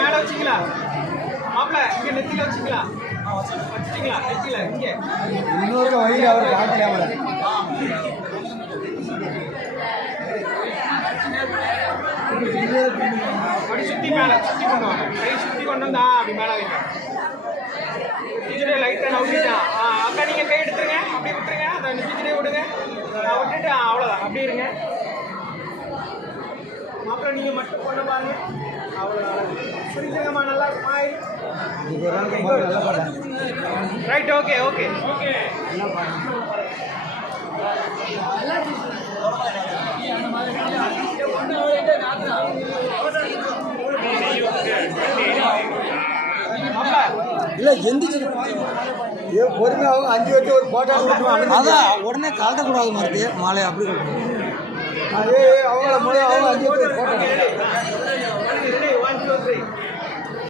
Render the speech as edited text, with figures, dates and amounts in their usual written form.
மேல வச்சுங்களா மாப்பிள்ள இங்க நெத்தில வச்சுங்களா வச்சுட்டீங்களா நெத்தில இங்க இன்னொரு வழி அவர் காட்டல அப்படி சுத்தி மேல சுத்தி கொண்டு வாங்க கை சுத்தி கொண்டு வந்தா அப்படி மேல வைங்க நெத்திச்சுடைய லைட்டா நவுட்டிட்டா அக்கா நீங்க கை எடுத்துருங்க அப்படி விட்டுருங்க அதை நெத்திச்சுடைய விடுங்க விட்டுட்டு அவ்வளோதான் அப்படி இருங்க மாப்பிள்ள நீங்க மட்டும் கொண்டு பாருங்க அவ்வளோதான் புரிஞ்சுங்கம்மா நல்லா ரைட் ஓகே ஓகே ஓகே இல்லை எந்திரிச்சு பொறுமையாக 5 வச்சு ஒரு போட்டோ அதான் உடனே கலட்டக்கூடாது மாதிரி மாலை அப்படி அவங்கள அவங்க 5 வச்சு ஒரு போட்டோ